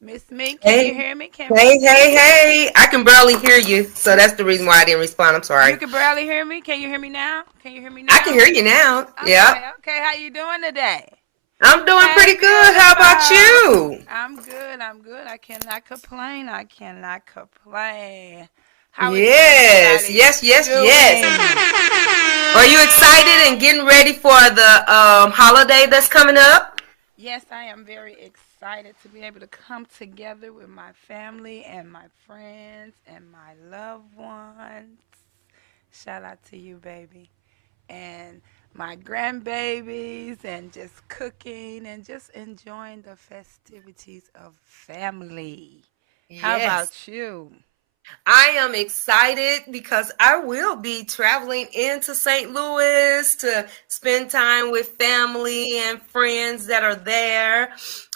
Miss Ming, can you Hey, hear me? hey. I can barely hear you, so that's the reason why I didn't respond. I'm You sorry. can barely hear me. Can you hear me now? Can you hear me I can now? hear you now. Okay, Yep. okay. How you doing today? I'm doing Hey, pretty good. How about beautiful. you? I'm good. I'm good. I cannot complain. I cannot complain. How is Yes, everybody yes, yes, yes. doing? Are you excited and getting ready for the holiday that's coming up? Yes, I am very excited to be able to come together with my family and my friends and my loved ones. Shout out to you, baby. And my grandbabies, and just cooking and just enjoying the festivities of family. How Yes. about you? I am excited because I will be traveling into St. Louis to spend time with family and friends that are there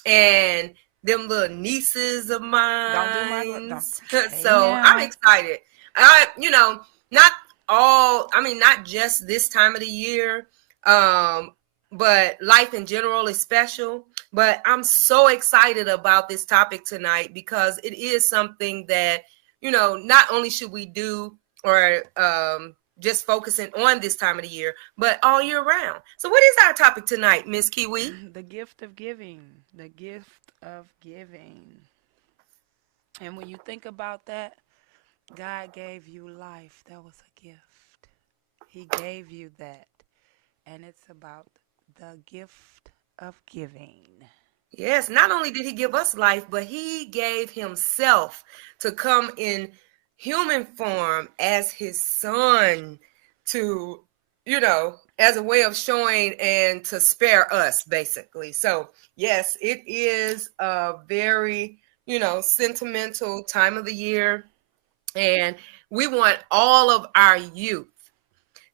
and them little nieces of Don't do my mine. don't. Hey So I'm now. excited. Not not just this time of the year, um, but life in general is special. But I'm so excited about this topic tonight because it is something that not only should we do or just focusing on this time of the year, but all year round. So, what is our topic tonight, Miss Kiwi? The gift of giving. The gift of giving. And when you think about that, God gave you life. That was a gift. He gave you that. And it's about the gift of giving. Yes, not only did he give us life, but he gave himself to come in human form as his son to, as a way of showing and to spare us, basically. So, yes, it is a very, sentimental time of the year. And we want all of our youth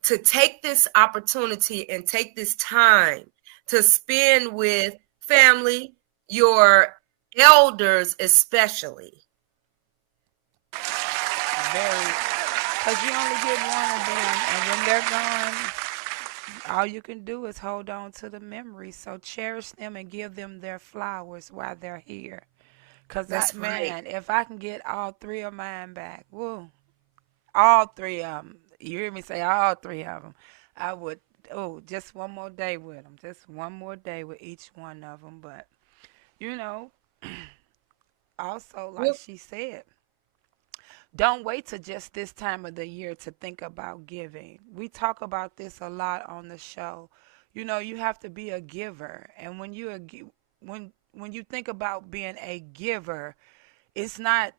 to take this opportunity and take this time to spend with family, your elders especially. Very. Because you only get one of them. And when they're gone, all you can do is hold on to the memories. So cherish them and give them their flowers while they're here. Because, That's right. man, if I can get all three of mine back, woo, all three of them, you hear me say all three of them, I would, oh, just one more day with them. Just one more day with each one of them. But, you know, also, like Well, she said, don't wait till just this time of the year to think about giving. We talk about this a lot on the show. You know, you have to be a giver, and when you think about being a giver, it's not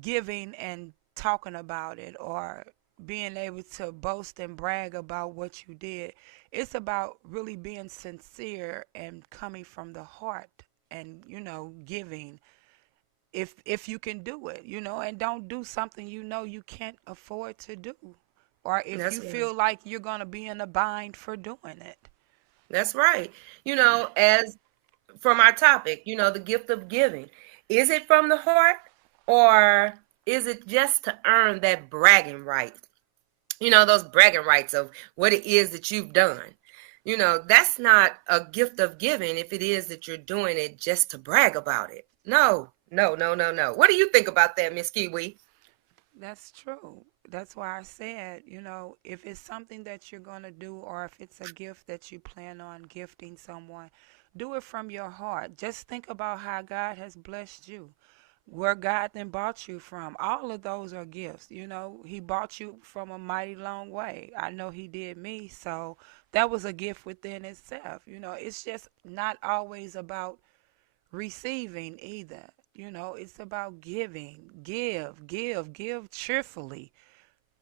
giving and talking about it or being able to boast and brag about what you did. It's about really being sincere and coming from the heart and, giving if you can do it, and don't do something you can't afford to do, or if you that's right. feel like you're going to be in a bind for doing it. That's right. As from our topic, the gift of giving. Is it from the heart or is it just to earn that bragging right? Those bragging rights of what it is that you've done. That's not a gift of giving if it is that you're doing it just to brag about it. No, no, no, no, no. What do you think about that, Miss Kiwi? That's true. That's why I said, if it's something that you're going to do or if it's a gift that you plan on gifting someone, do it from your heart. Just think about how God has blessed you, where God then bought you from. All of those are gifts. He bought you from a mighty long way. I know He did me. So that was a gift within itself. It's just not always about receiving either. It's about giving. Give cheerfully.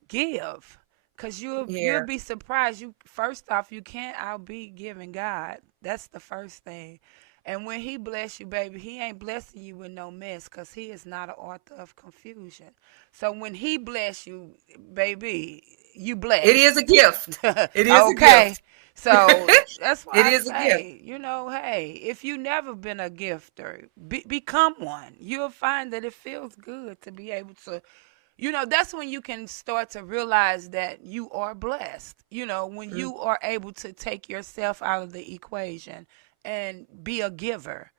Give. Cause you'll Yeah, be surprised. You first off, you can't outbe giving God. That's the first thing. And when He bless you, baby, He ain't blessing you with no mess, cause He is not an author of confusion. So when He bless you, baby, you it is a blessed. gift. It is a Okay. gift. So that's It why I is a gift. say, hey, if you never been a gifter, become one. You'll find that it feels good to be able to, that's when you can start to realize that you are blessed. When Mm, you are able to take yourself out of the equation and be a giver.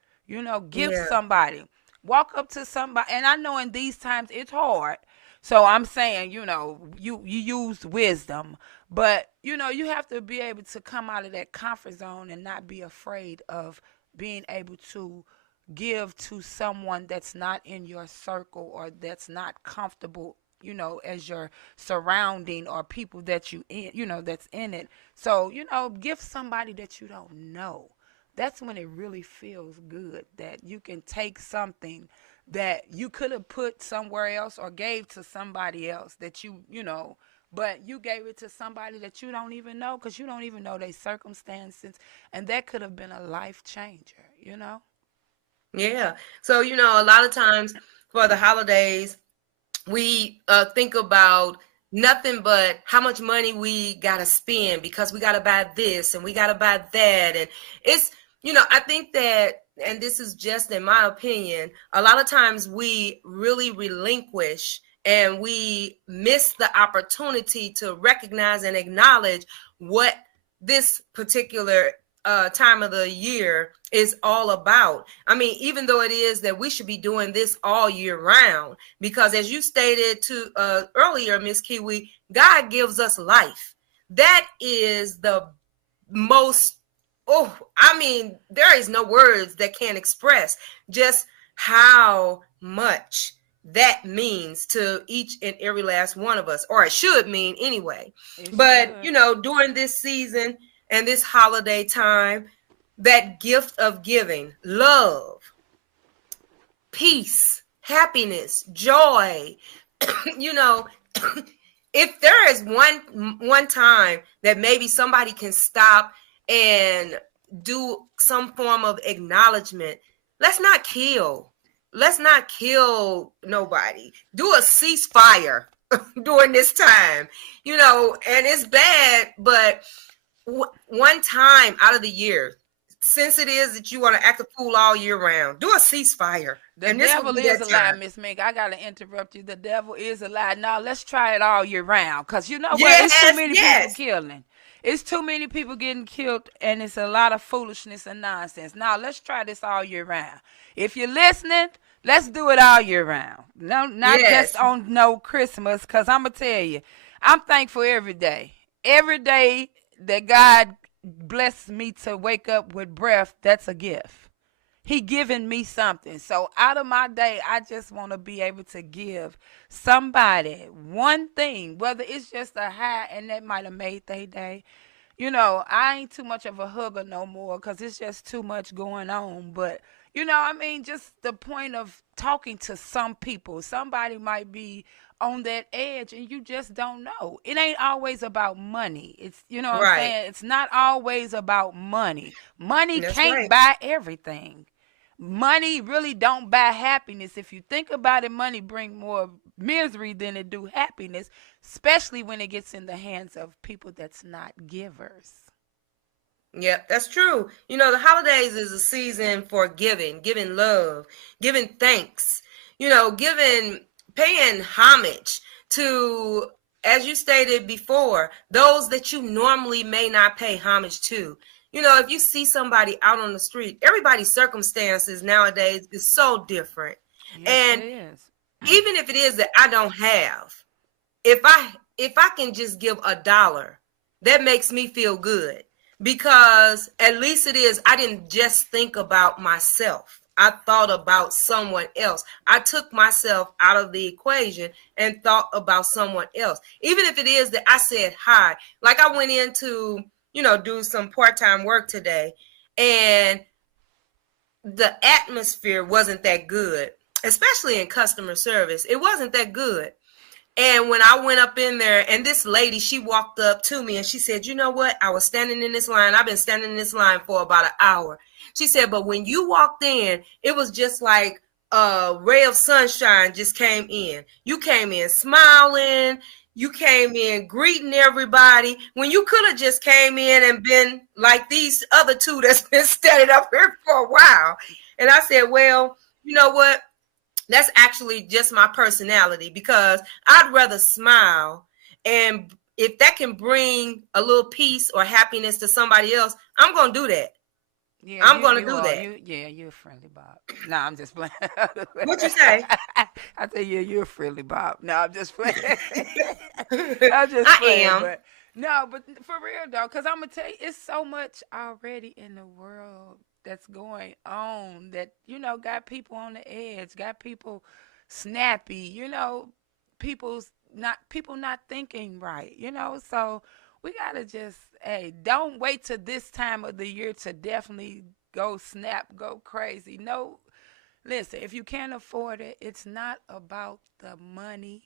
Give yeah. somebody. Walk up to somebody, and I know in these times it's hard. So I'm saying, you used wisdom, but you have to be able to come out of that comfort zone and not be afraid of being able to give to someone that's not in your circle or that's not comfortable, as your surrounding or people that that's in it. So, give somebody that you don't know. That's when it really feels good that you can take something that you could have put somewhere else or gave to somebody else that but you gave it to somebody that you don't even know because you don't even know their circumstances, and that could have been a life changer. Yeah. So, a lot of times for the holidays, we think about nothing but how much money we got to spend because we got to buy this and we got to buy that. And it's, I think that, and this is just in my opinion, a lot of times we really relinquish and we miss the opportunity to recognize and acknowledge what this particular time of the year is all about. I mean, even though it is that we should be doing this all year round, because as you stated to earlier, Miss Kiwi, God gives us life. That is the most, I mean, there is no words that can express just how much that means to each and every last one of us, or it should mean anyway. It But, should. during this season and this holiday time, that gift of giving, love, peace, happiness, joy, you know, if there is one time that maybe somebody can stop and do some form of acknowledgement, let's not kill. Let's not kill nobody. Do a ceasefire during this time, and it's bad, but one time out of the year, since it is that you want to act a fool all year round, do a ceasefire. The And this would devil be is that a lie, time. Miss Meg. I gotta interrupt you. The devil is a lie. Now let's try it all year round. Cause you know what? It's too Yes, many people yes. killing. It's too many people getting killed, and it's a lot of foolishness and nonsense. Now let's try this all year round. If you're listening, let's do it all year round. No, not just Yes. on no Christmas. Cause I'ma tell you, I'm thankful every day. Every day that God blesses me to wake up with breath, that's a gift. He giving me something. So out of my day, I just want to be able to give somebody one thing, whether it's just a hat and that might have made their day. I ain't too much of a hugger no more because it's just too much going on. But, I mean, just the point of talking to some people. Somebody might be on that edge and you just don't know. It ain't always about money. It's, what I'm Right. saying? It's not always about money. Money That's can't right. buy everything. Money really don't buy happiness. If you think about it, money bring more misery than it do happiness, especially when it gets in the hands of people that's not givers. Yep, that's true. The holidays is a season for giving love, giving thanks, giving, paying homage to, as you stated before, those that you normally may not pay homage to. If you see somebody out on the street, everybody's circumstances nowadays is so different. Yes, it And is. even if it is that I don't have, if I can just give $1, that makes me feel good, because at least it is, I didn't just think about myself. I thought about someone else. I took myself out of the equation and thought about someone else. Even if it is that I said hi, like I went in to, do some part-time work today, and the atmosphere wasn't that good, especially in customer service. It wasn't that good. And when I went up in there, and this lady, she walked up to me and she said, "You know what? I was standing in this line. I've been standing in this line for about an hour." She said, "But when you walked in, it was just like a ray of sunshine just came in. You came in smiling. You came in greeting everybody, when you could have just came in and been like these other two that's been standing up here for a while." And I said, "Well, you know what? That's actually just my personality, because I'd rather smile. And if that can bring a little peace or happiness to somebody else, I'm going to do that." Yeah, I'm you going to you do are that. you. Yeah, you're a friendly Bob. No, I'm just playing. What you say? I tell you, you're a friendly Bob. No, I'm just playing. I'm just I playing, am. but no, but for real though, because I'm gonna tell you, it's so much already in the world that's going on that got people on the edge, got people snappy. People not thinking right. So we gotta just don't wait till this time of the year to definitely go snap, go crazy. No, listen, if you can't afford it, it's not about the money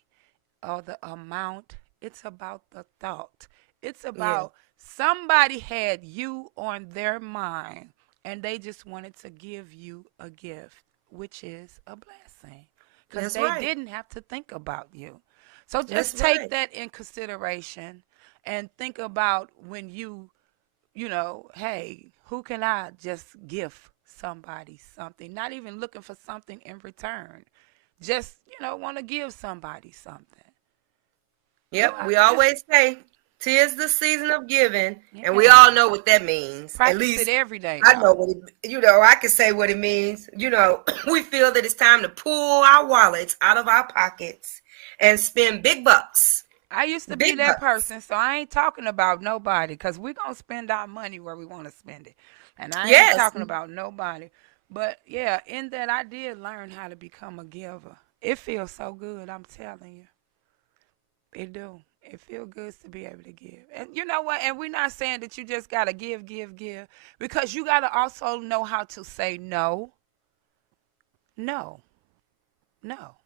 or the amount. It's about the thought. It's Yeah, about somebody had you on their mind and they just wanted to give you a gift, which is a blessing because that's they right. didn't have to think about you. So That's just take right. that in consideration and think about when hey, who can I just gift somebody something? Not even looking for something in return. Just, want to give somebody something. Do Yep, I we just, always say, "'Tis the season of giving," and we yeah. all know what that means. At Practice it least every day, I know though. what I can say what it means. We feel that it's time to pull our wallets out of our pockets and spend big bucks. I used to be Big that bucks. person, so I ain't talking about nobody because we're going to spend our money where we want to spend it. And I ain't Yes. talking about nobody. But yeah, in that, I did learn how to become a giver. It feels so good, I'm telling you. It do. It feel good to be able to give. And you know what? And we're not saying that you just gotta give, give, give. Because you gotta also know how to say no. No. No.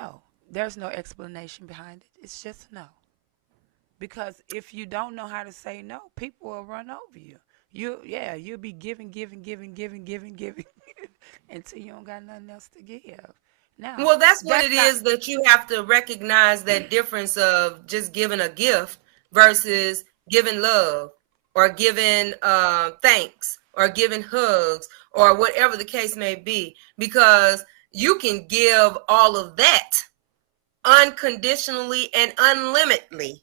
No. There's no explanation behind it. It's just no. Because if you don't know how to say no, people will run over you. You'll be giving, giving, giving, giving, giving, giving until you don't got nothing else to give. Now, Well, that's what that's it not is, that you have to recognize that difference of just giving a gift versus giving love, or giving thanks, or giving hugs, or whatever the case may be. Because you can give all of that unconditionally and unlimitedly.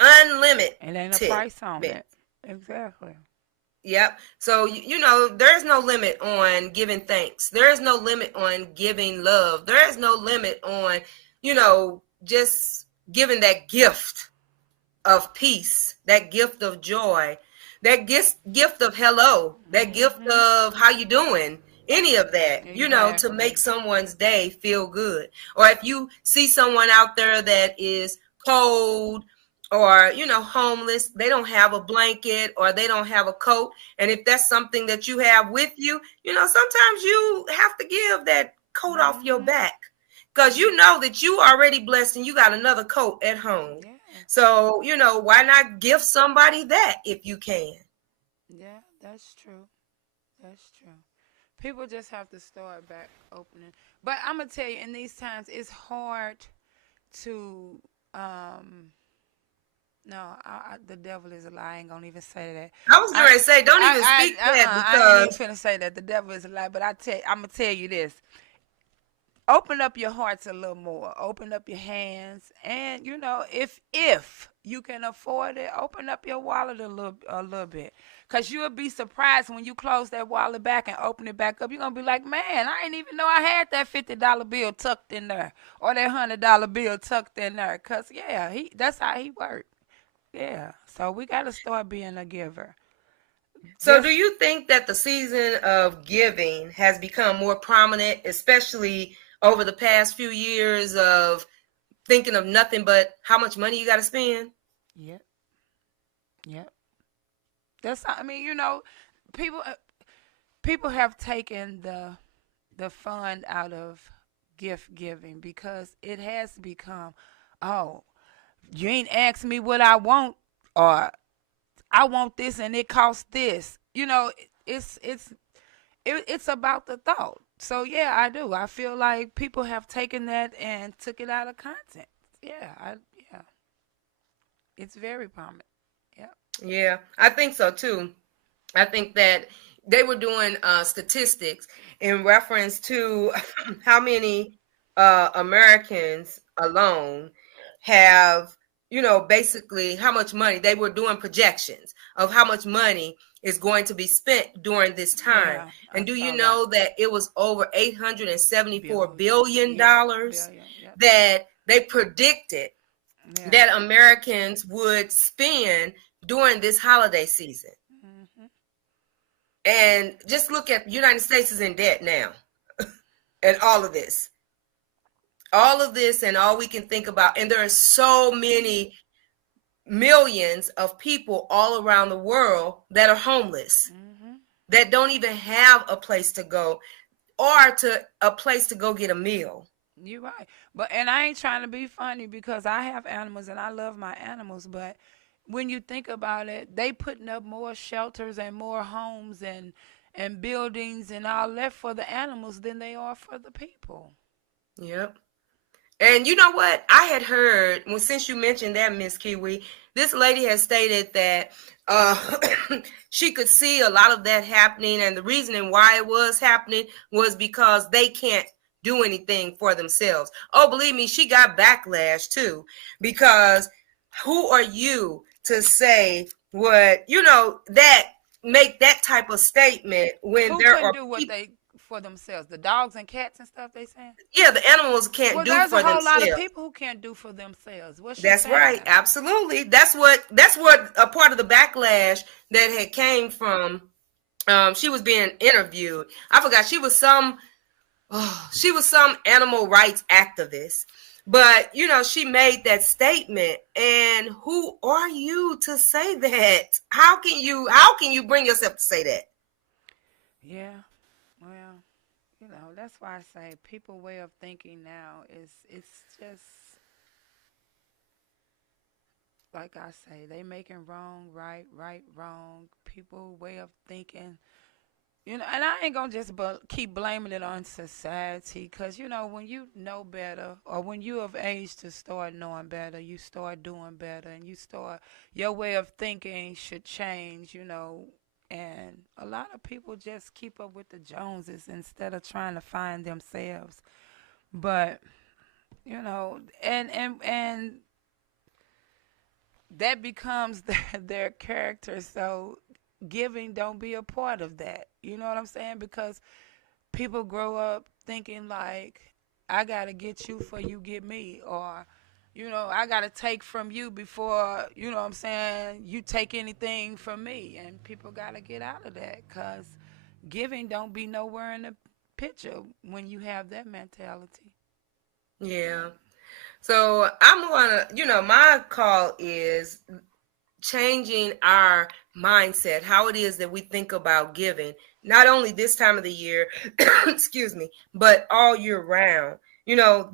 Unlimited. it ain't a price on it. Exactly. Yep. So, there's no limit on giving thanks. There is no limit on giving love. There is no limit on, just giving that gift of peace, that gift of joy, that gift of hello, that gift Hmm. of how you doing, any of that, to Exactly. make someone's day feel good. Or if you see someone out there that is cold, or homeless, they don't have a blanket or they don't have a coat, and if that's something that you have with you, sometimes you have to give that coat off your Hmm. back, because you know that you already blessed and you got another coat at home. Yeah. So, why not give somebody that if you can? Yeah, that's true. That's true. People just have to start back opening. But I'm gonna tell you, in these times, it's hard to. No, the devil is a lie. I ain't gonna even say that. I was I, going to say, don't even speak that, I ain't even because finna say that the devil is a lie. But I'm gonna tell you this: open up your hearts a little more, open up your hands, and if you can afford it, open up your wallet a little bit, because you'll be surprised when you close that wallet back and open it back up. You're gonna be like, man, I didn't even know I had that $50 bill tucked in there, or that $100 bill tucked in there, because yeah, that's how he worked. Yeah, so we got to start being a giver. so do Just you think that the season of giving has become more prominent, especially over the past few years, of thinking of nothing but how much money you got to spend? yep, yep. I mean, people people have taken the fun out of gift giving because it has become, oh, you ain't asked me what I want, or I want this and it costs this. It's about the thought. So yeah, I do. I feel like people have taken that and took it out of context. Yeah, it's very prominent. Yeah. Yeah, I think so too. I think that they were doing statistics in reference to how many Americans alone have, basically how much money. They were doing projections of how much money is going to be spent during this time. Yeah, I And do saw you that. know that it was over $874 Billion. billion Yeah, billion. Yep. that they predicted Yeah. that Americans would spend during this holiday season? Hmm. And just look at the United States is in debt now, and all of this, and all we can think about. And there are so many millions of people all around the world that are homeless, Hmm. that don't even have a place to go, or to a place to go get a meal. You're right. But and I ain't trying to be funny because I have animals and I love my animals, but when you think about it, they putting up more shelters and more homes and buildings and all that for the animals than they are for the people. Yep. And you know what? I had heard, well, since you mentioned that, Miss Kiwi, this lady has stated that uh, she could see a lot of that happening, and the reasoning why it was happening was because they can't do anything for themselves. Oh, believe me, she got backlash too, because who are you to say what, that make that type of statement when Who there couldn't are do what people? they for themselves? The dogs and cats and stuff they saying? Yeah, the animals can't Well, do there's a for whole lot of themselves. people who can't do for themselves. What's she That's right. saying? Absolutely. That's what a part of the backlash that had came from. She was being interviewed. I forgot she was some animal rights activist. But she made that statement, and who are you to say that? How can you bring yourself to say that? Yeah. Well, that's why I say people way of thinking now is it's just like I say, they making wrong right, right wrong. People way of thinking, and I ain't gonna just keep blaming it on society, cause when you know better, or when you of age to start knowing better, you start doing better, and your way of thinking should change, and a lot of people just keep up with the Joneses instead of trying to find themselves. But and that becomes their character. So giving don't be a part of that. You know what I'm saying? Because people grow up thinking like, I gotta get you for you get me, or I gotta take from you before what I'm saying, you take anything from me, and people gotta get out of that because giving don't be nowhere in the picture when you have that mentality. Yeah. So I'm gonna, my call is changing our mindset, how it is that we think about giving, not only this time of the year, excuse me, but all year round.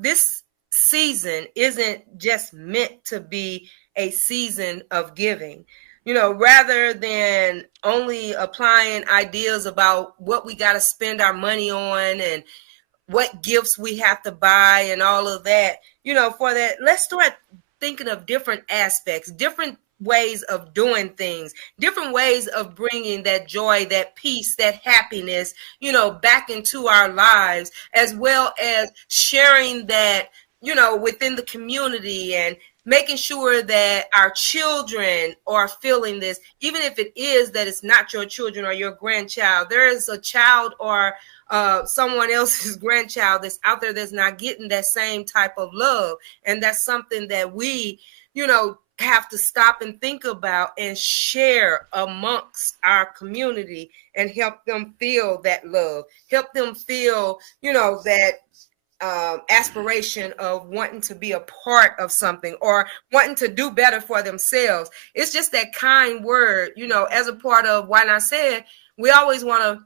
This season isn't just meant to be a season of giving. Rather than only applying ideas about what we got to spend our money on and what gifts we have to buy and all of that. For that, let's start thinking of different aspects, different ways of doing things, different ways of bringing that joy, that peace, that happiness, back into our lives, as well as sharing that, within the community, and making sure that our children are feeling this, even if it is that it's not your children or your grandchild. There is a child or someone else's grandchild that's out there that's not getting that same type of love. And that's something that we, have to stop and think about and share amongst our community, and help them feel that love, help them feel, that aspiration of wanting to be a part of something, or wanting to do better for themselves. It's just that kind word, as a part of why I said we always want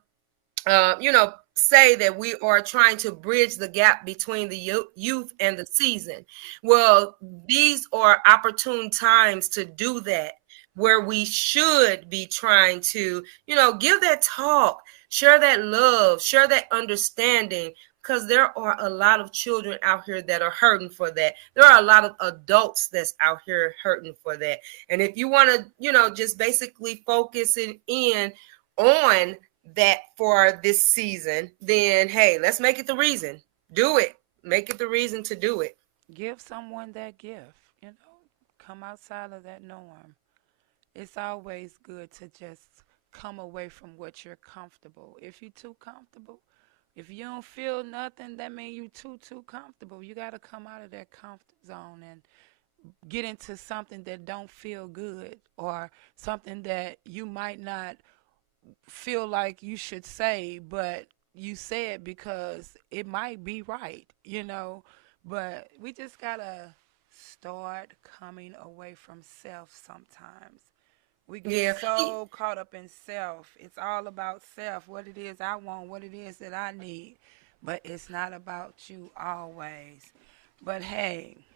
to say that we are trying to bridge the gap between the youth and the season. Well, these are opportune times to do that, where we should be trying to, give that talk, share that love, share that understanding, because there are a lot of children out here that are hurting for that. There are a lot of adults that's out here hurting for that. And if you want to, just basically focusing in on that for this season, then hey, let's make it the reason. Do it. Make it the reason to do it. Give someone that gift, you know. Come outside of that norm. It's always good to just come away from what you're comfortable. If you're too comfortable, if you don't feel nothing, that means you too comfortable. You got to come out of that comfort zone and get into something that don't feel good, or something that you might not feel like you should say, but you say it because it might be right, But we just gotta start coming away from self sometimes. We get Yeah. so caught up in self. It's all about self, what it is I want, what it is that I need. But it's not about you always. But hey,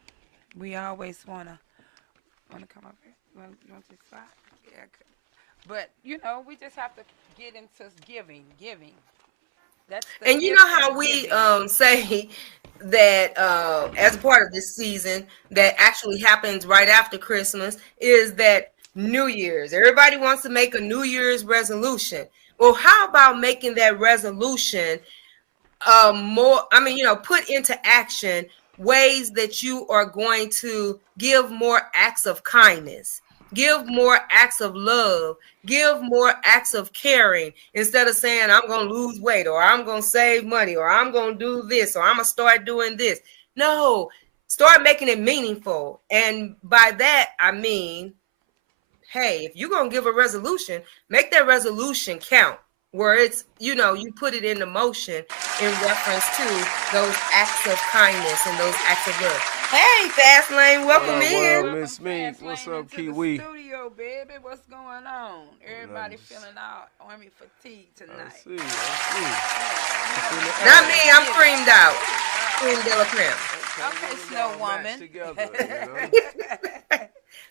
we always wanna come up here. You want this spot? Yeah. But we just have to get into giving. That's the And you gift know of how we giving. say that as a part of this season that actually happens right after Christmas is that New Year's. Everybody wants to make a New Year's resolution. Well, how about making that resolution more, I mean, put into action ways that you are going to give more acts of kindness, give more acts of love, give more acts of caring, instead of saying I'm going to lose weight, or I'm going to save money, or I'm going to do this, or I'm going to start doing this. No, start making it meaningful. And by that I mean, hey, if you're going to give a resolution, make that resolution count, where it's, you put it into motion in reference to those acts of kindness and those acts of love. Hey, Fast Lane, What welcome up, what up, in. Welcome Miss Me? Fast What's Lane up, into the Kiwi? studio, baby. What's going on? Nothing. Everybody feeling out army fatigue I tonight. see, I see. It's in the Not Yeah, me, air. I'm it's creamed out. Cream de la giving. creme. Okay, Okay, well, Snow y'all match Woman. together,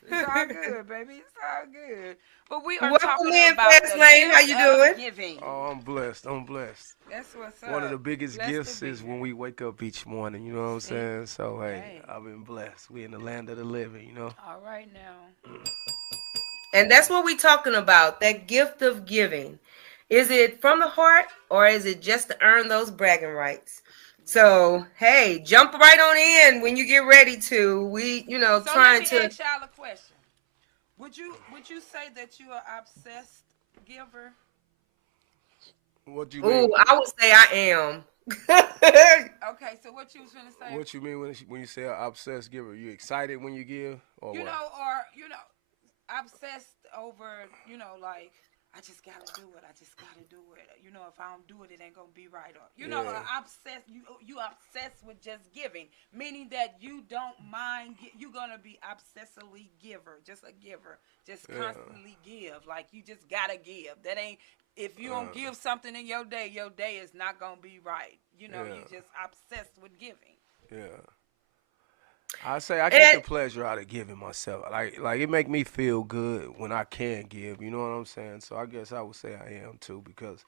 It's all good, baby. It's all good. But we are Welcome talking in, about Fast the Lane. How gift you of doing? giving. Oh, I'm blessed. I'm blessed. That's what's One of the up. biggest Blessed to gifts be is when here. we wake up each morning, you know what I'm See? saying? So, hey, Hey. I've been blessed. We in the land of the living. All right now. And that's what we're talking about, that gift of giving. Is it from the heart, or is it just to earn those bragging rights? So, hey, jump right on in when you get ready to. We, So let trying me to. ask y'all a question. Would you say that you are obsessed giver? What you Ooh, mean? I would say I am. Okay, so what you was gonna say? What you mean when you say an obsessed giver? You excited when you give, or what? Or obsessed over, like I just gotta do it. I just gotta do it. If I don't do it, it ain't gonna be right. Or Yeah. obsessed. You obsessed with just giving, meaning that you don't mind. You're gonna be obsessively giver, just a giver, just Yeah. constantly give. Like you just gotta give. That ain't. If you don't Uh, give something in your day is not gonna be right. You yeah. just obsessed with giving. Yeah. I say I get And the pleasure out of giving myself. Like it make me feel good when I can give. You know what I'm saying? So I guess I would say I am too, because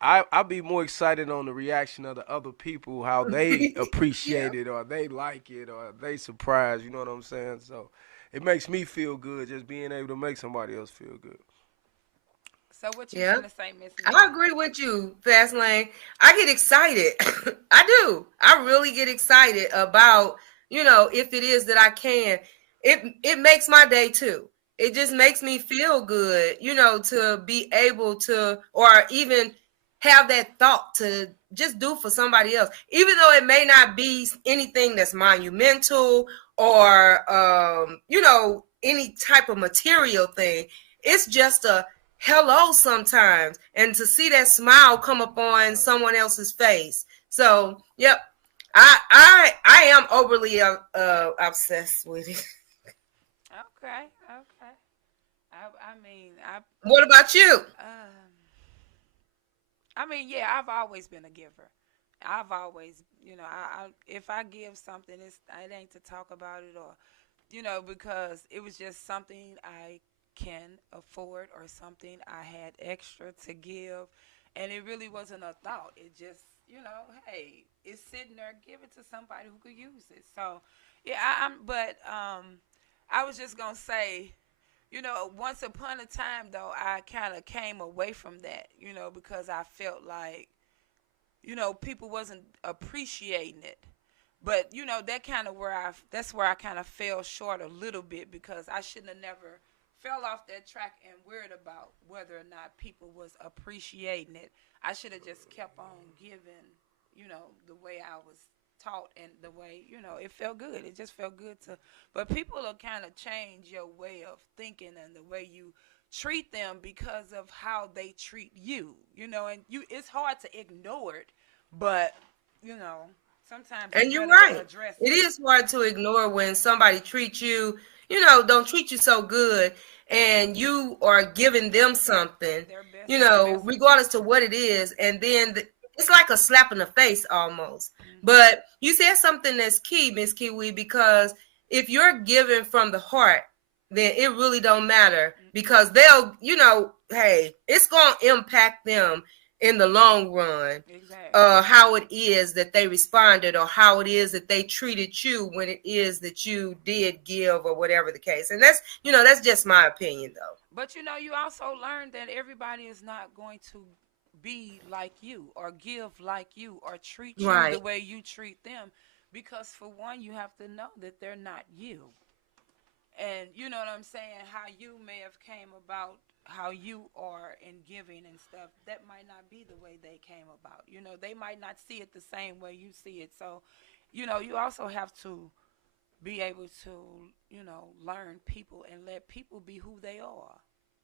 I be more excited on the reaction of the other people, how they yeah, appreciate it, or they like it, or they surprised. You know what I'm saying? So it makes me feel good just being able to make somebody else feel good. So what you yeah. finna say, Miss I Me? agree with you, Fast Lane. I get excited. I do. I really get excited about, if it is that I can. It makes my day too. It just makes me feel good, to be able to, or even have that thought to just do for somebody else, even though it may not be anything that's monumental, or any type of material thing. It's just a hello sometimes, and to see that smile come up on Right. someone else's face. So yep, I am overly obsessed with it. Okay, okay. I mean, What about you? um, yeah, I've always been a giver. I've always, if I give something, it ain't to talk about it, or, because it was just something I can afford, or something I had extra to give, and it really wasn't a thought. It just, hey, it's sitting there, give it to somebody who could use it. So, yeah, I was just gonna say, once upon a time though, I kind of came away from that, because I felt like, people wasn't appreciating it. But that's where I kind of fell short a little bit, because I shouldn't have never fell off that track and worried about whether or not people was appreciating it. I should have just kept on giving, the way I was taught and the way, it felt good. It just felt good to, but people will kind of change your way of thinking and the way you treat them because of how they treat you, and it's hard to ignore it, but, you know, sometimes it's And you're better to right. address It it. is hard to ignore when somebody treats you, don't treat you so good, and you are giving them something, Their best regardless to intention. what it is. And then it's like a slap in the face almost. Hmm. But you said something that's key, Miss Kiwi, because if you're giving from the heart, then it really don't matter Hmm. because they'll, hey, it's going to impact them in the long run, Exactly. how it is that they responded or how it is that they treated you when it is that you did give or whatever the case. And that's just my opinion though. But you also learn that everybody is not going to be like you or give like you or treat you the Right. way you treat them because, for one, you have to know that they're not you. And you know what I'm saying? How you may have came about, how you are in giving and stuff, that might not be the way they came about. They might not see it the same way you see it. So, you also have to be able to, learn people and let people be who they are.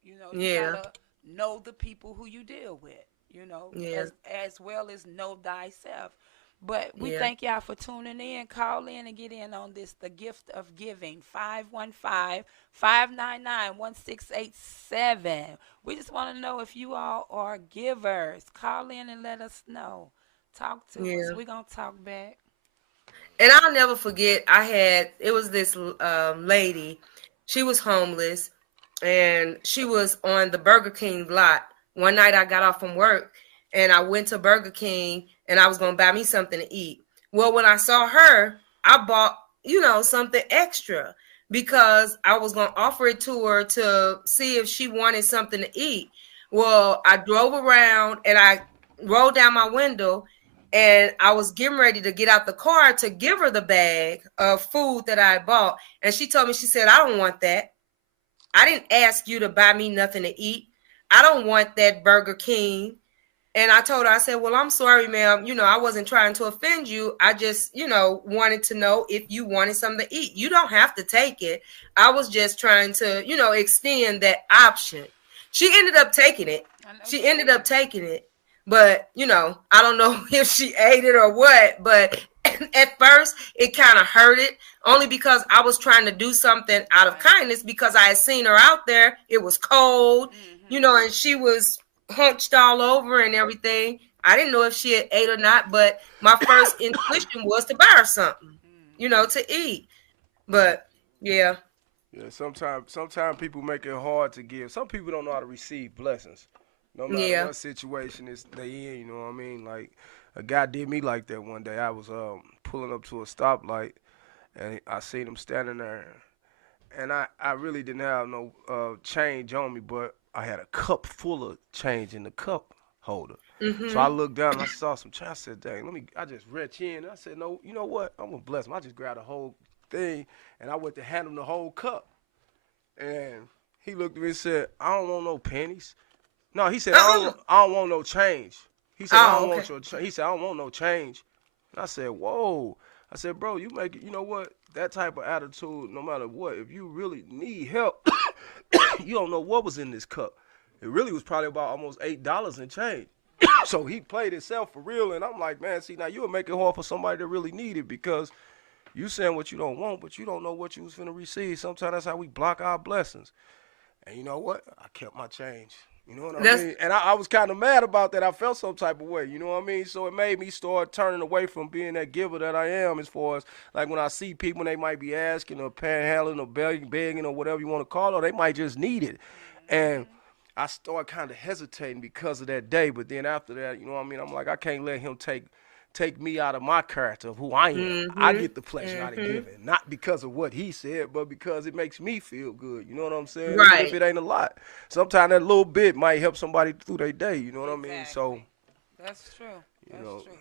You Yeah. gotta know the people who you deal with, Yeah. as well as know thyself. But we Yeah. thank y'all for tuning in. Call in and get in on this, the gift of giving. 515-599-1687. We just want to know if you all are givers. Call in and let us know. Talk to us. Yeah. We're going to talk back. And I'll never forget, it was this lady. She was homeless and she was on the Burger King lot. One night I got off from work and I went to Burger King and I was going to buy me something to eat. Well, when I saw her, I bought, something extra because I was going to offer it to her to see if she wanted something to eat. Well, I drove around and I rolled down my window and I was getting ready to get out the car to give her the bag of food that I bought. And she told me, she said, I don't want that. I didn't ask you to buy me nothing to eat. I don't want that Burger King. And I told her, I said, well, I'm sorry, ma'am. I wasn't trying to offend you. I just, wanted to know if you wanted something to eat. You don't have to take it. I was just trying to, extend that option. She ended up taking it. I know She she ended up did. taking it. But, I don't know if she ate it or what. But at first, it kind of hurted only because I was trying to do something out of Right. kindness because I had seen her out there. It was cold, Mm-hmm. and she was hunched all over and everything. I didn't know if she had ate or not, but my first intuition was to buy her something, Mm-hmm. to eat. But yeah, Yeah, sometimes people make it hard to give. Some people don't know how to receive blessings, no matter yeah. what situation is they in. You know what I mean? Like a guy did me like that one day. I was pulling up to a stoplight, and I seen him standing there, and I really didn't have no change on me, but I had a cup full of change in the cup holder. So I Mhm. looked down and I saw some change. I said, "Dang, let me." I just reached in. I said, "No, you know what? I'm gonna bless him." I just grabbed the whole thing and I went to hand him the whole cup. And he looked at me and said, "I don't want no pennies." No, he said, Uh-uh. I don't want no change." He said, "I Oh, don't okay. want your change." He said, "I don't want no change." And I said, "Whoa." I said, "Bro, you make it, you know what? That type of attitude, no matter what, if you really need help, you don't know what was in this cup. It really was probably about almost $8 in change." So he played himself for real, and I'm like, man, see, now you would make it hard for somebody that really need it because you saying what you don't want, but you don't know what you was finna receive. Sometimes that's how we block our blessings. And you know what? I kept my change. You know what I That's mean? And I was kind of mad about that. I felt some type of way. You know what I mean? So it made me start turning away from being that giver that I am. As far as like when I see people, they might be asking or panhandling or begging or whatever you want to call it, or they might just need it. And Mm-hmm. I started kind of hesitating because of that day. But then after that, you know what I mean? I'm like, I can't let him take me out of my character of who I am. I mhm. get the pleasure out of Mhm. giving, not because of what he said, but because it makes me feel good. You know what I'm saying? Even if Right. it ain't a lot, sometimes that little bit might help somebody through their day. You know what I mean? So, Exactly. That's true. you That's know, true.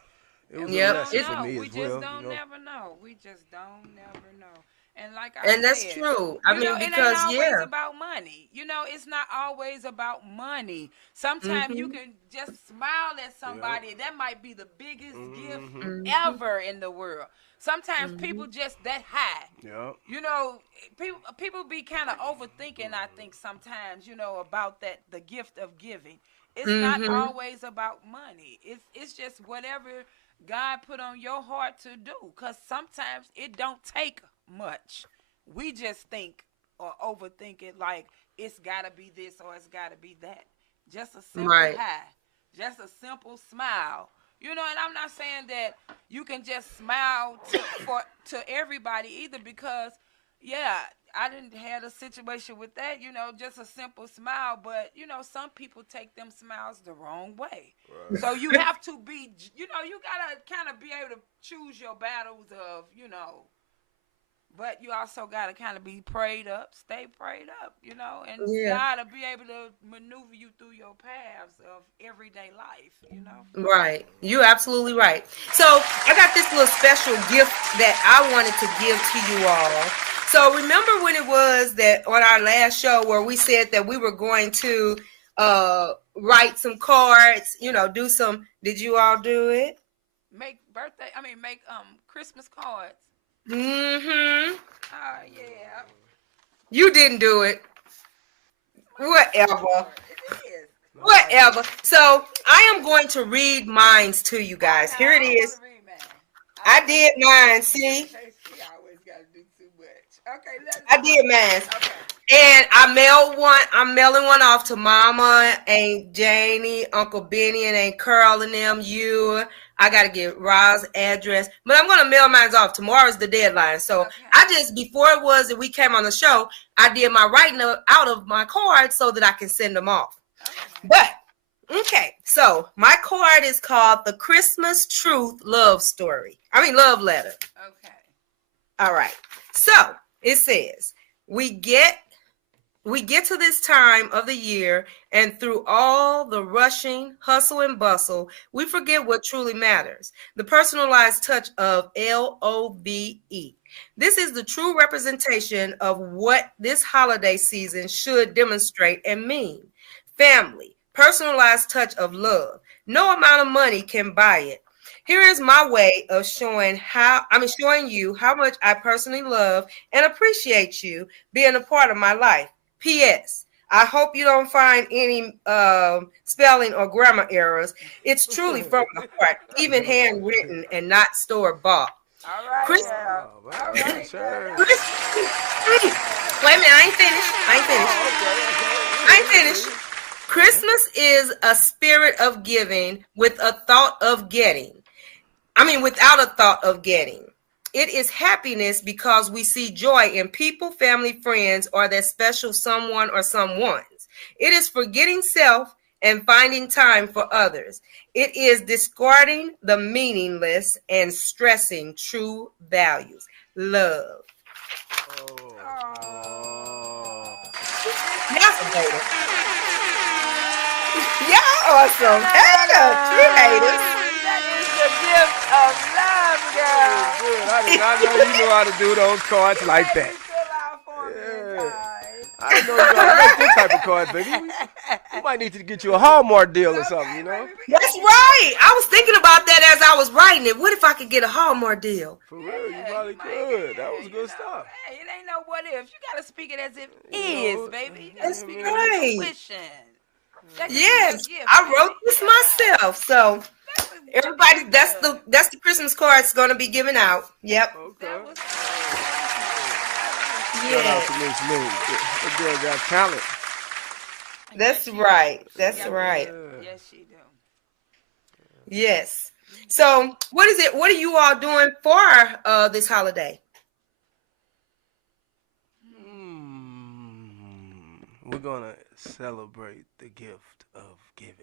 it And was a we Yep. don't lesson It's for know. me We as just well. You don't know. never know. We just don't never know. And like I And that's said, true. I mean, it ain't because always yeah. about money. It's not always about money. Sometimes you Mhm. can just smile at Yep. somebody. That might be the biggest gift Mhm. Mhm. ever in the world. Sometimes people Mhm. just that high. Yep. People be kind of overthinking, I think, sometimes, about the gift of giving. It's not Mhm. always about money. It's just whatever God put on your heart to do. Cause sometimes it don't take much. We just think or overthink it like it's gotta be this or it's gotta be that. Just a simple Right. hi. Just a simple smile. And I'm not saying that you can just smile to everybody either, because yeah, I didn't had a situation with that, just a simple smile, but some people take them smiles the wrong way. Right. So you have to be, you gotta kind of be able to choose your battles of, but you also got to kind of be prayed up, stay prayed up, and Yeah. God will be able to maneuver you through your paths of everyday life. Right. You're absolutely right. So I got this little special gift that I wanted to give to you all. So remember when it was that on our last show where we said that we were going to write some cards, do some, did you all do it? Make Christmas cards. Mm-hmm. Oh yeah. You didn't do it. Christmas Whatever. card. It is. No, I did. Whatever. So I am going to read mines to you Oh guys. no, Here I it don't want is. to read, man. I did mine. See, She always got to do too much. Okay, I did mine. okay. And I mailed one. I'm mailing one off to Mama, Aunt Janie, Uncle Benny, and Aunt Carl and them. You. I gotta get Roz's address, but I'm gonna mail mine off. Tomorrow's the deadline, so Okay. I just before it was that we came on the show, I did my writing out of my cards so that I can send them off. Okay. But okay, so my card is called the Christmas Truth Love Story. Love letter. Okay. All right. So it says we get we get to this time of the year, and through all the rushing, hustle, and bustle, we forget what truly matters the personalized touch of LOVE. This is the true representation of what this holiday season should demonstrate and mean family, personalized touch of love. No amount of money can buy it. Here is my way of showing you how much I personally love and appreciate you being a part of my life. P.S. I hope you don't find any spelling or grammar errors. It's truly from the heart, even handwritten and not store bought. All right, Chris, girl. Oh All man, right, Cherish. girl. Chris, wait a minute, I ain't finished. I ain't finished. Oh, okay, okay. I ain't finished. Christmas is a spirit of giving with a thought of getting. Without a thought of getting. It is happiness because we see joy in people, family, friends, or that special someone or someone's. It is forgetting self and finding time for others. It is discarding the meaningless and stressing true values. Love. Oh, oh. Oh. Y'all some haters. Y'all are some haters. True haters. That is the gift of love, girl. Oh, good. I did not know you knew how to do those cards You like made that. me fill out for me in Yeah. time. I didn't know you know how to make this type of cards, baby. We might need to get you a Hallmark deal or something, Okay, you know? baby, we gotta That's get right. I was thinking about that as I was writing it. What if I could get a Hallmark deal? For real, you yeah, probably might could. get, That was good stuff. Hey, it ain't no what if. You gotta speak it as if You is, know, baby. You gotta That's speak it into right. fruition. That could be your Yes, gift, I baby. wrote this Yeah. myself. So That was everybody, that's good. the Christmas card it's going to be given out. Yep. That okay. was good. That was good. I Shout out Yes, to Miss Lou. That girl got talent. Yes, that's she do. right. She That's got the right. gift. Yeah. Yes, she do. Yes. So what is it? What are you all doing for this holiday? We're gonna celebrate the gift of giving.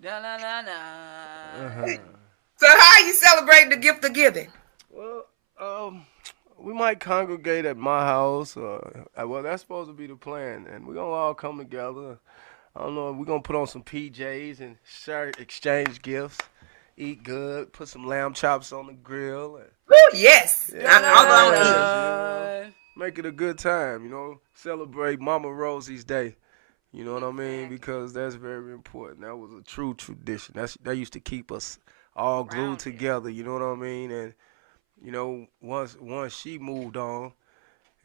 Da na na na. Uh-huh. So how are you celebrating the gift of giving? Well, we might congregate at my house. Well, that's supposed to be the plan, and we're gonna all come together. I don't know. We're gonna put on some PJs and share, exchange gifts, eat good, put some lamb chops on the grill, and Ooh, yes. yeah, Although I don't eat them. yes, make it a good time, celebrate Mama Rosie's Day. You know what I mean? Exactly. Because that's very important. That was a true tradition. That used to keep us all glued Grounded. together. You know what I mean? And once she moved on,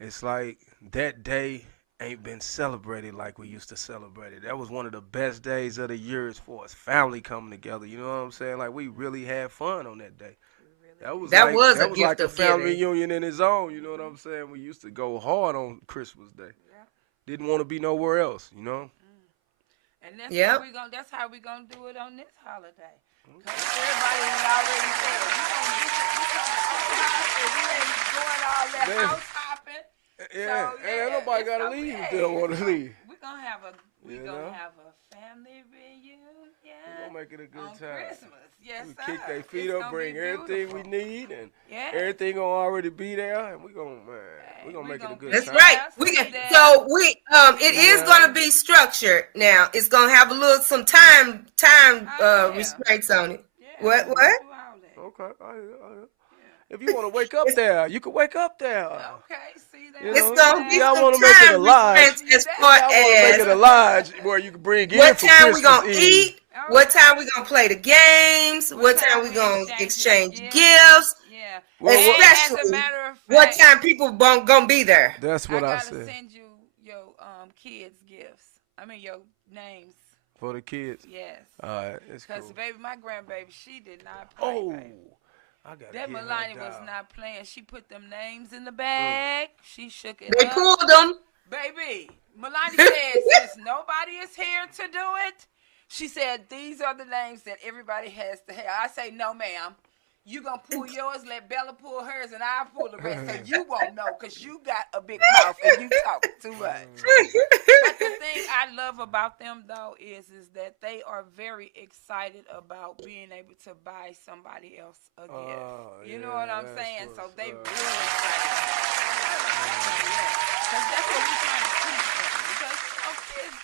it's like that day ain't been celebrated like we used to celebrate it. That was one of the best days of the year as far as family coming together. You know what I'm saying? Like we really had fun on that day. We really That was did. That like was a that was gift like a of family giving. reunion in its own. You know what Mhm. I'm saying? We used to go hard on Christmas Day. Yep. Didn't want to be nowhere else. You know. Mm. And that's what Yep. we going that's how we gonna do it on this holiday. Cause everybody had already said we ain't doing all that Man, house hopping. So yeah, and ain't nobody it's gotta gonna be leave if they don't want to leave. we You gonna know. have a family reunion We gonna make it a good on time. Christmas. Yes, We sir. kick their feet It's up, gonna be bring everything we beautiful. need, and Yes. everything gonna already be there, and we Hey, gonna we make it a gonna good be That's time. right. there, We sit can, there, so we it feast is on gonna Yeah. be structured now. It's gonna have a little some time oh yeah. restraints on it. Yeah, What we gonna what? do all that. Okay. Yeah. If you want to wake up It's there, you can wake up there. Okay, see You there, it's know, see gonna if be there. y'all some want to make it a time lodge, restraints See as if far y'all want to make there. it a as lodge where you can bring in what for time we Christmas gonna Eve. eat, what time Okay. we gonna play the games, What what time time we we gonna exchanging exchange gifts? gifts, Yeah. What? And as a especially matter of what fact, time people gonna be there. That's I what I gotta said send you your kids' gifts. I mean your names. for the kids. Yes. All right, it's Cause cool. baby, my grandbaby, she did not play, Oh, baby. I gotta That get her Milani was down. not playing. She put them names in the Mm. bag. She shook it They up. pulled them. Baby, Milani said, since nobody is here to do it, she said, these are the names that everybody has to have. I say, no, ma'am. You gonna pull yours, let Bella pull hers, and I'll pull the rest. So you won't know because you got a big mouth and you talk too much. But the thing I love about them though is that they are very excited about being able to buy somebody else a gift. You know what Yeah, I'm that's saying? So what's they up. really excited. Yeah, because that's what we're trying to teach them. Because kids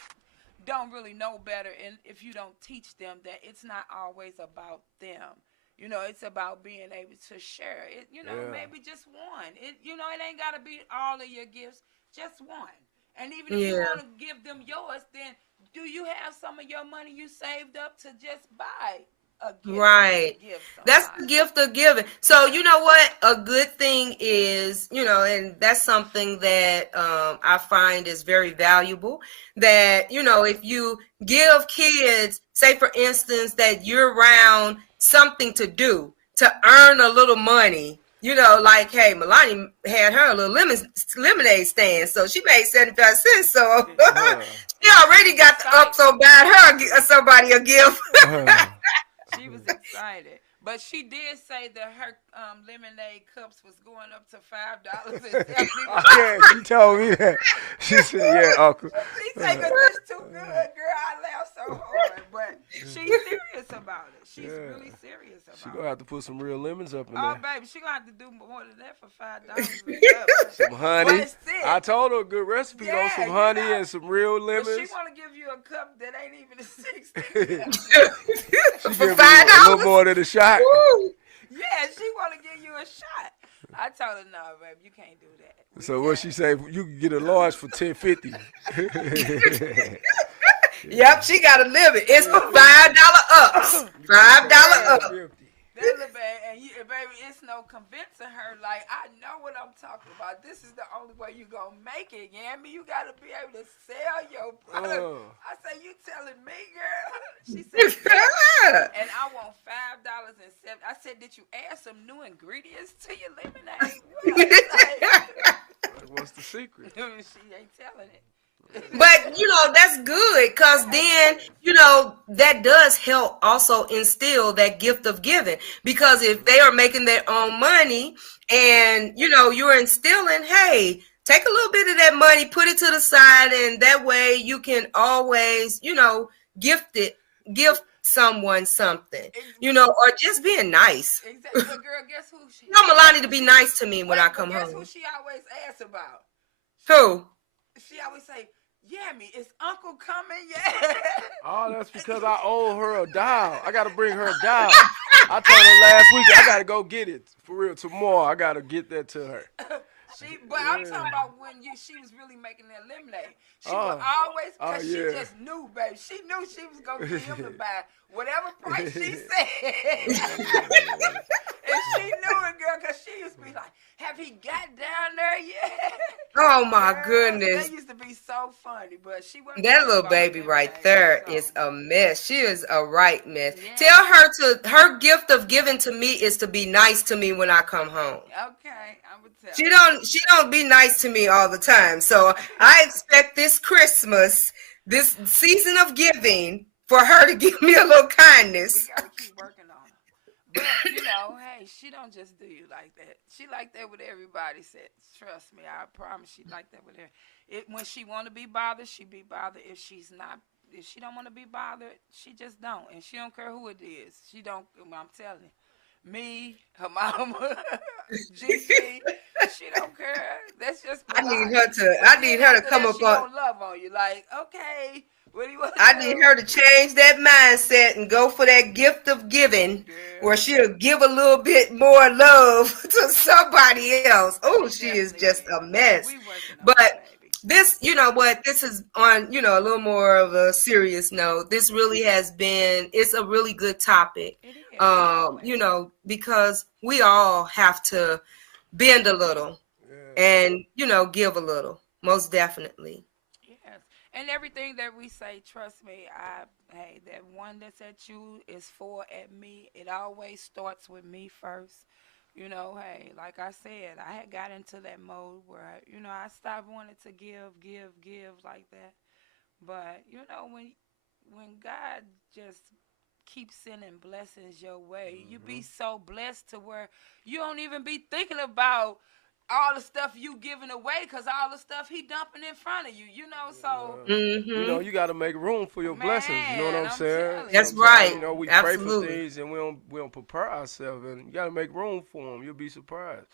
don't really know better, and if you don't teach them that it's not always about them. It's about being able to share it. Yeah. Maybe just one. It ain't got to be all of your gifts, just one. And even if you Yeah. want to give them yours, then do you have some of your money you saved up to just buy a gift to Right. give That's the somebody? gift of giving. So you know what? A good thing is, and that's something that I find is very valuable. That, if you give kids, say for instance, that you're around something to do to earn a little money. Like, hey, Milani had her a little lemonade stand, so she made 75 cents. So Uh, she already got the up, so buy her somebody a gift. uh, She was excited. But she did say that her lemonade cups was going up to $5.70. yeah, she told me that. She said, "Yeah, Uncle." She said, "'Cause that's too good, girl." I laughed so hard. But she's serious about it. She's Yeah. really serious She about gonna it. have to put some real lemons up in Oh, there. baby, she gonna have to do more than that for $5. Some honey. But still, I told her a good recipe though. yeah, Some honey and some real But she lemons. want to give you a cup that ain't even a 16. She For give me five a little dollars. more than a shot. Yeah, she want to give you a shot. I told her, no, babe, you can't do that. So what she say? You can get a large for $10.50. Yep, she got to live it. It's for $5 ups. $5 up. That little baby, it's no convincing her. Like, I know what I'm talking about. This is the only way you gonna make it, Yammy. You gotta be able to sell your product. I say, you telling me, girl? She said, yeah. And I want $5.07. I said, did you add some new ingredients to your lemonade? What? What's the secret? She ain't telling it. But that's good, because then that does help also instill that gift of giving, because if they are making their own money and you're instilling, hey, take a little bit of that money, put it to the side, and that way you can always gift someone something, or just being nice. Exactly. But girl, guess who she I want Milani to be nice to me when I come guess home. who she always asks about? Who? She always say, Yammy, is Uncle coming yet? Oh, that's because I owe her a doll. I gotta bring her a doll. I told her last week I gotta go get it for real tomorrow. I gotta get that to her. But I'm Yeah. talking about when she was really making that lemonade. She would Oh. always, Oh cause she yeah. just knew, baby. She knew she was gonna get him to buy whatever price she said, and she knew it, girl, cause she used to be like, "Have he got down there yet?" Oh my Girl, goodness. that used to be so funny, but she wasn't That crazy little about her baby right lemonade. there So, is a mess. She is a right mess. Tell yes, her to her gift of giving to me is to be nice to me when I come home. okay, I'm gonna tell She don't be nice to me all the time. So her. I expect this Christmas, this season of giving, for her to give me a little We kindness. got to keep working on her. But hey, she don't just do you like that. She like that with everybody. Said, trust me, I promise. She like that with her. When she want to be bothered, she be bothered. If she's not, if she don't want to be bothered, she just don't, and she don't care who it is. She don't. I'm telling you, me, her mama, GC. She don't care. That's just I need polite. her to But I then need her to after come that, up she on gonna love on you. Like, okay, what do you want to I need do, her to change that mindset and go for that gift of giving where girl? she'll give a little bit more love to somebody else. Oh, She she is definitely just a will. mess. We working on But her, baby. this, you know what, this is on, a little more of a serious note. This really has been, it's a really good topic. It is always. Because we all have to bend a little Yeah. and, give a little, most definitely. Yes. And everything that we say, trust me, that one that's at you is for at me. It always starts with me first. Hey, like I said, I had got into that mode where, I stopped wanting to give like that. But, when God just keeps sending blessings your way, you be Mhm. so blessed to where you don't even be thinking about all the stuff you giving away because all the stuff he dumping in front of you, so Yeah. Mm-hmm. You got to make room for your blessings. You know what man, I'm I'm saying? telling That's you. Sometimes, right. So we pray for Absolutely. things and we don't prepare ourselves, and you got to make room for them. You'll be surprised.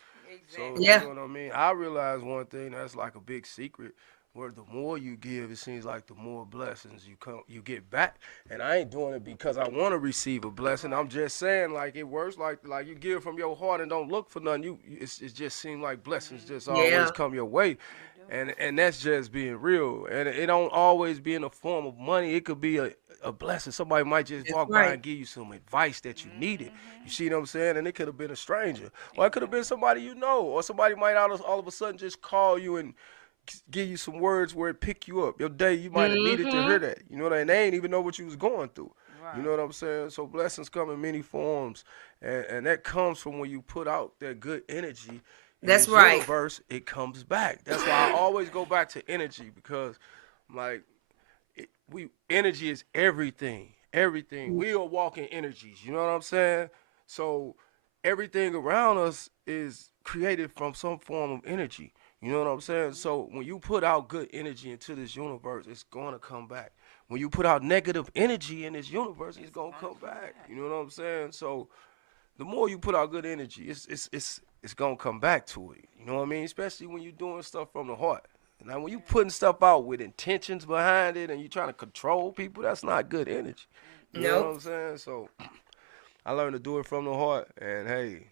So you exactly. Yeah. know what I mean. I realize one thing that's like a big secret. Where the more you give, it seems like the more blessings you get back. And I ain't doing it because I want to receive a blessing. I'm Right. just saying like it works like you give from your heart and don't look for nothing. It just seems like blessings just always Yeah. come your way. They do. And that's just being real. And it don't always be in the form of money. It could be a blessing. Somebody might just That's walk by right. and give you some advice that you needed. You Mm-hmm. see what I'm saying? And it could have been a stranger, or it could have been Exactly. somebody you know, or somebody might all of a sudden just call you and give you some words where it pick you up. Your day, you might have needed to Mm-hmm. hear that. You know what I mean? They ain't even know what you was going through. You know Right. what I'm saying? So blessings come in many forms, and that comes from when you put out that good energy in That's this right. universe. It comes back. That's why I always go back to energy because, like, we energy is everything. Everything. We are walking energies. You know what I'm saying? So everything around us is created from some form of energy. You know what I'm saying? So when you put out good energy into this universe, it's going to come back. When you put out negative energy in this universe, it's It's going to gonna come come back. back. You know what I'm saying? So the more you put out good energy, it's gonna come back to it. You know what I mean? Especially when you're doing stuff from the heart. Now, when you Yes. putting stuff out with intentions behind it and you trying to control people, that's not good energy. You know what Nope. I'm saying? So I learned to do it from the heart, and hey,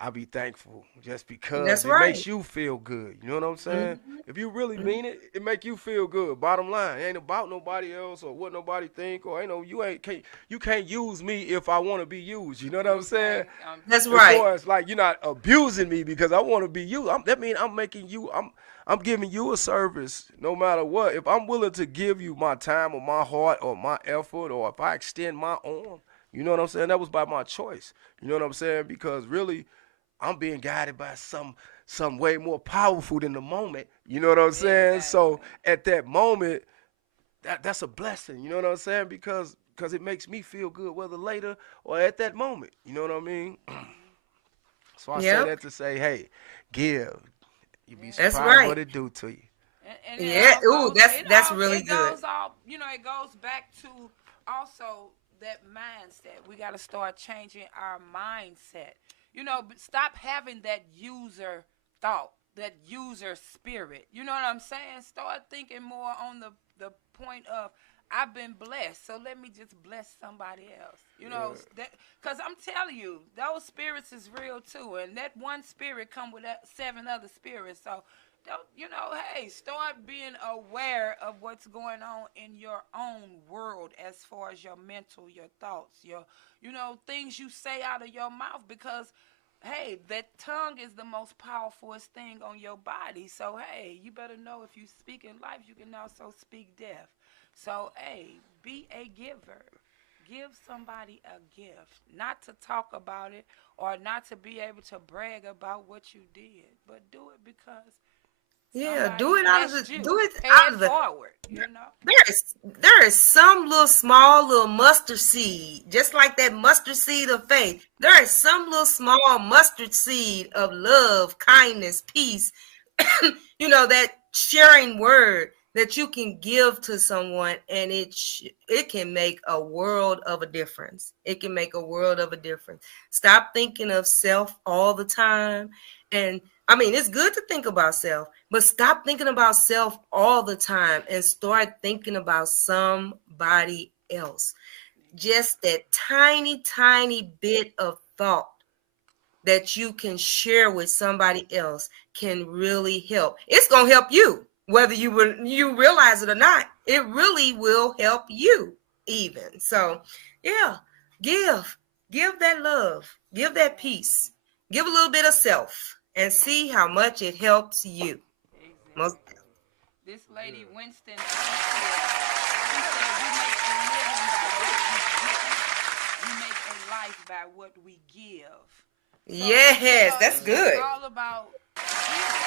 I be thankful just That's because it right. makes you feel good. You know what I'm saying? Mm-hmm. If you really mean it, it make you feel good. Bottom line, it ain't about nobody else or what nobody think or ain't no you can't use me if I want to be used. You know what I'm saying? Okay. That's As right. far as like you're not abusing me because I want to be you. That means I'm making you. I'm giving you a service no matter what. If I'm willing to give you my time or my heart or my effort or if I extend my arm, you know what I'm saying? That was by my choice. You know what I'm saying? Because really, I'm being guided by some way more powerful than the moment. You know what I'm saying? So Exactly. at that moment, that's a blessing. You know what I'm saying? Because it makes me feel good, whether later or at that moment. You know what I mean? Hmm. So I say Yep. that to say, hey, give. You'd be That's Yes. surprised right. what it do to you. And it Yeah. all Ooh, goes. that's It that's all. really It good. goes all. It goes back to also that mindset. We got to start changing our mindset. But stop having that user thought, that user spirit. You know what I'm saying? Start thinking more on the point of I've been blessed, so let me just bless somebody else. Yeah. That because I'm telling you, those spirits is real too, and that one spirit come with that seven other spirits. So don't hey, start being aware of what's going on in your own world as far as your mental, your thoughts, your things you say out of your mouth because hey, that tongue is the most powerfulest thing on your body. So hey, you better know if you speak in life, you can also speak death. So hey, be a giver. Give somebody a gift, not to talk about it or not to be able to brag about what you did, but do it because Yeah, somebody blessed do you. it Pay out it of the forward. there is some little small little mustard seed, just like that mustard seed of faith. There is some little small mustard seed of love, kindness, peace, that sharing word that you can give to someone, and it can make a world of a difference. It can make a world of a difference. Stop thinking of self all the time. And I mean, it's good to think about self, but stop thinking about self all the time and start thinking about somebody else. Just that tiny, tiny bit of thought that you can share with somebody else can really help. It's going to help you, whether you realize it or not. It really will help you even. So, yeah, give. Give that love. Give that peace. Exactly. Give a little bit of self and see how much it helps you. Most Exactly. This lady Yeah. Winston Churchill, she said, "We make a living by what we get. We make a life by what we give." So Yes, that's it's good. all about giving.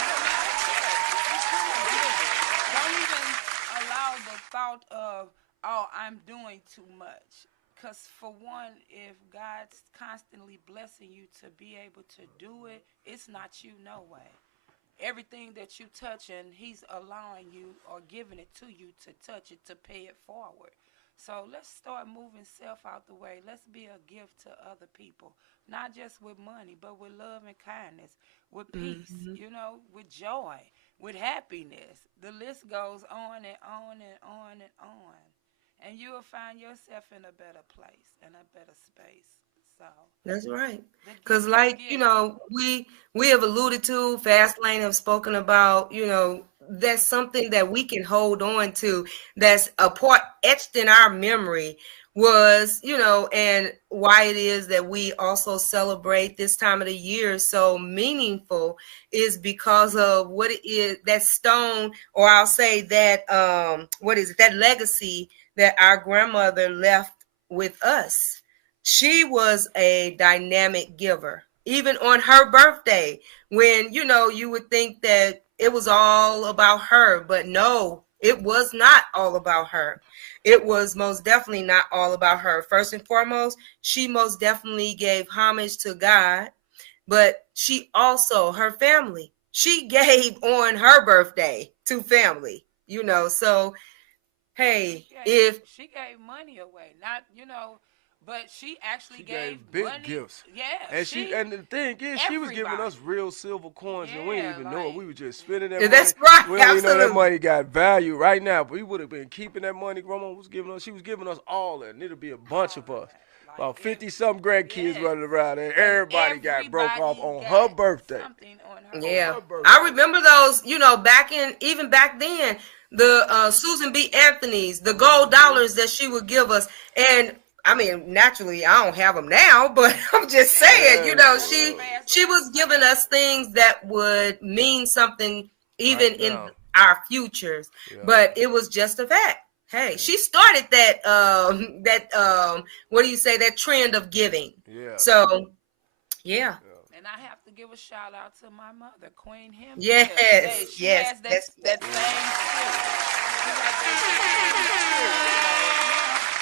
No matter what, become a giver. Don't even allow the thought of, "Oh, I'm doing too much." Because for one, if God's constantly blessing you to be able to do it, it's not you no way. Everything that you touch, and he's allowing you or giving it to you to touch it, to pay it forward. So let's start moving self out the way. Let's be a gift to other people, not just with money, but with love and kindness, with peace, Mhm. with joy, with happiness. The list goes on and on and on and on, and you will find yourself in a better place, in a better space. So That's right. the Because, gift of like, giving. we have alluded to, Fast Lane have spoken about, that's something that we can hold on to, that's a part etched in our memory, was, and why it is that we also celebrate this time of the year so meaningful is because of what it is, that stone, or I'll say that, what is it, that legacy that our grandmother left with us. She was a dynamic giver. Even on her birthday, when you would think that it was all about her, but no, it was not all about her. It was most definitely not all about her. First and foremost, she most definitely gave homage to God, but she also, her family, she gave on her birthday to family, so She hey, gave if she gave money away, not but she actually She gave gave big money. gifts. Yeah, And she she and the thing is, she was giving us everybody. real silver coins and we didn't Yeah, even know it. like We were just spending that money. that's right, We don't even know that absolutely. money got value right now. But we would have been keeping that money. Grandma was giving us. She was giving us all that. And it'll be a bunch all of of us. that, like About 50 something grandkids yes, running around and and everybody got broke off everybody on her got birthday. something on her On Yeah, her birthday. I birthday. remember those. Even back then, the Susan B. Anthony's, the gold Mm-hmm. dollars that she would give us, and I mean, naturally, I don't have them now, but I'm just Yeah, saying, Yeah, she fast she lane was giving saying us things that would mean something even right in now. our futures. Yeah. But it was just a fact. Hey, Yeah. she started that what do you say, that trend of giving. Yeah. So yeah. and I have to give a shout out to my mother, Queen Hemphill. Hey, Yes, she yes, has that yes, that yes. same spirit. She got that same spirit. So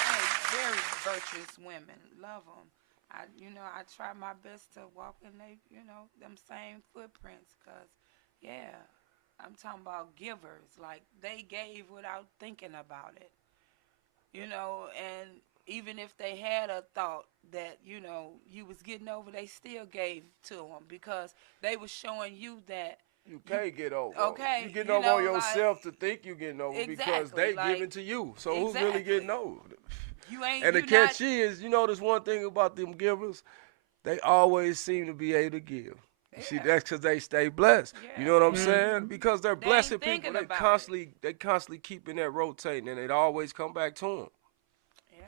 hey, very virtuous women. Love them. I try my best to walk in them same footprints. Cause yeah, I'm talking about givers. Like they gave without thinking about it. And even if they had a thought that you was getting over, they still gave to them because they was showing you that You can't get over. You Okay, getting you over on know, yourself like to think you getting over because exactly, they like giving to you. So who's really getting exactly. over? You ain't And the you not catch is, you know, there's one thing about them givers, they always seem to be able to give. You see, yeah, that's because they stay blessed. You yeah. know what I'm They saying? Because they're they ain't blessed people. thinking They about it. constantly keeping that rotating, and it always come back to them.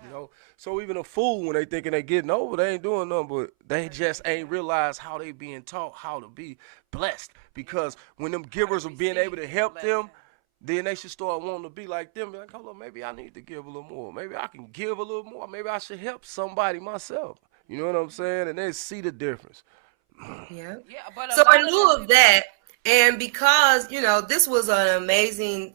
You Yeah. know, so even a fool when they thinking they getting over, they ain't doing nothing, but they But just they ain't yeah, realize how they being taught how to be blessed. yeah. Because when them How to givers are being able receive to that help them, blessing. then they should start wanting to be like them. Be like, hold on, maybe I need to give a little more. Maybe I can give a little more. Maybe I should help somebody myself. You know what I'm Hmm. saying? And they see the difference. Yeah. Yeah, but a So in lot of them lieu of people. that, and because this was an amazing,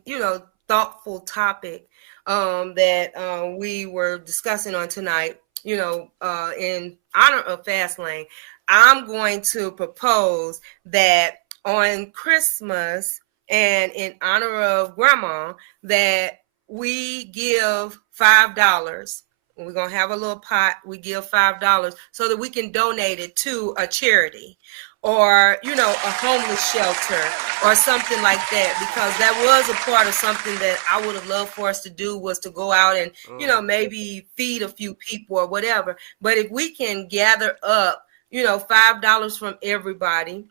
thoughtful topic that we were discussing on tonight, in honor of Fastlane, I'm going to propose that on Christmas and in honor of Grandma, that we give $5. We're gonna have a little pot. We give $5 so that we can donate it to a charity or a homeless shelter or something like that, because that was a part of something that I would have loved for us to do, was to go out and maybe feed a few people or whatever. But if we can gather up $5 from everybody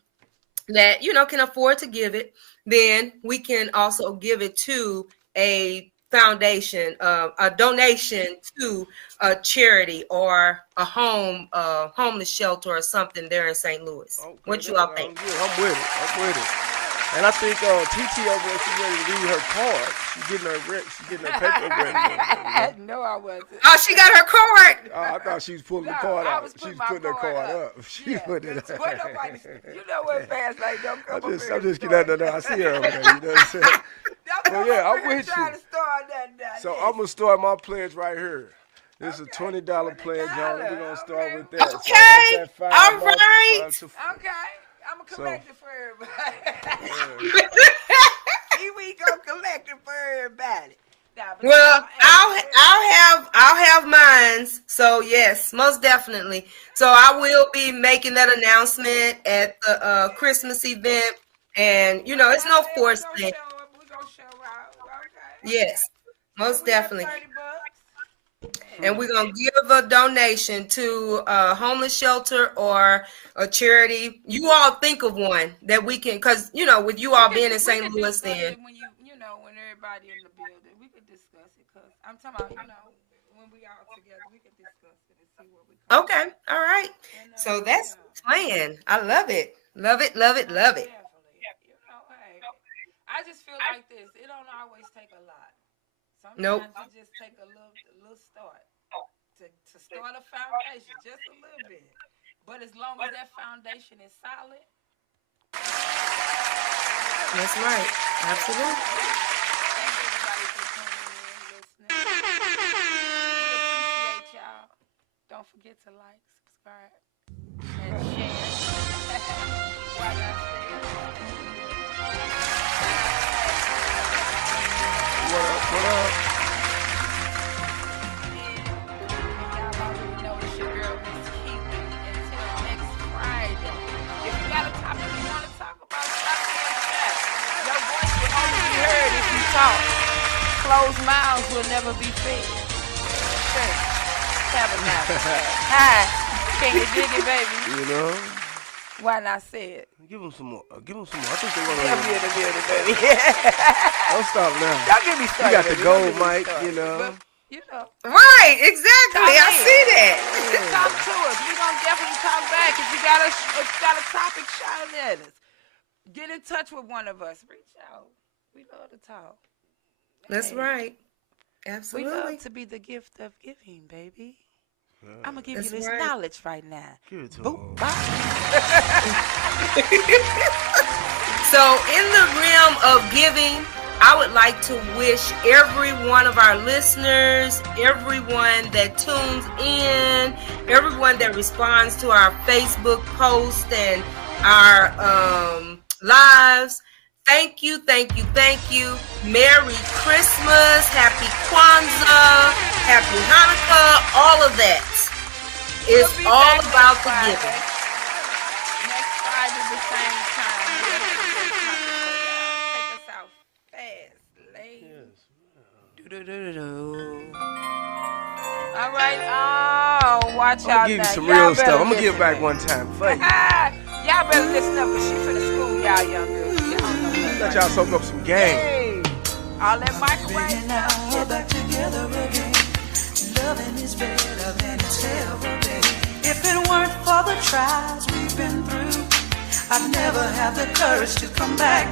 that can afford to give it, then we can also give it to a foundation, a donation to a charity or a homeless shelter or something there in St. Louis. Okay, What you that all think? sounds good. I'm with it. I'm with it. And I think TT over there, she's ready to read her card. She's getting her paperwork ready. No, I wasn't. Oh, she got her card. Oh, I thought she was pulling No, the card I out. was She's putting my putting her card card up. up. She's Yeah, putting it cause up. what nobody, you know what, fast like don't come up here I'm and just kidding. start No. I see her over there. You know what I'm saying? Don't But come yeah, up I'm here with you. trying to start that. So I'm gonna start my pledge right here. This is a Okay, $20 pledge, y'all. $20. We're gonna start Okay, with we that. gonna So start. that's Okay. that All $5 right. Okay, I'm gonna So collect it for everybody. yeah. We gonna collect it for everybody. Nah, but you Well, know, hey, I'll have mines. So yes, most definitely. So I will be making that announcement at the Christmas event, and it's no and we forced gonna thing. show up. We gonna show out. Okay. Yes, And most we have definitely. $30. And Yeah. we're gonna give a donation to a homeless shelter or a charity. You all think of one that we can, because with you all being in We St. could Louis, discuss then it when when everybody in the building. We could discuss it because I'm talking about when we all together. We could discuss it and see what we come up okay, with. all right. And So that's yeah, plan. I love it, love it, love it, most love it. definitely. Hey, I just feel like this. It don't always take a lot. Nope. Sometimes it just take a little start to start a foundation, just a little bit. But as long as that foundation is solid, That's right. Absolutely. thank everybody for tuning in, listening. We appreciate y'all. Don't forget to like, subscribe, and share. Why not What up? What up? and y'all already know it's your girl, Miss Kiwi. Until next Friday. If you got a topic you want to talk about, stop being shy. Your voice will only be heard if you talk. Closed mouths will never be fed. Okay. Tabernacle. Hi. Can you dig it, baby? You know? Why not say it? Give them some more. Give them some more. I think they want Yeah, to. building, baby. Don't stop now. Don't get me You started. got the Baby. gold Don't get me mic, started. you know. But, Right. Exactly. Talk I in. see that. Talk to us. We're going to definitely talk back. If you got a topic, shout at us. Get in touch with one of us. Reach out. We love to talk. That's Hey, right. we Absolutely. love to be the gift of giving, baby. I'm going to give you That's this right. knowledge right now. Give it to Boop, them. bop. So, in the realm of giving, I would like to wish every one of our listeners, everyone that tunes in, everyone that responds to our Facebook post and our lives, thank you, thank you, thank you. Merry Christmas, Happy Kwanzaa, Happy Hanukkah, all of that. It's We'll be all back about next the Friday. giving. Next Friday, the same time. Yes, the same time. All right. Oh, watch I'm gonna out give you now. some Y'all real better stuff. I'm gonna listen give back now. one time for you. Y'all better listen up, cause she finna school y'all young girls. Y'all don't know nothing Let right y'all now. soak up some game. Hey, all that microwave Now stuff. we're back together again. Loving is better than it's ever been. If it weren't for the trials we've been through, I'd never have the courage to come back.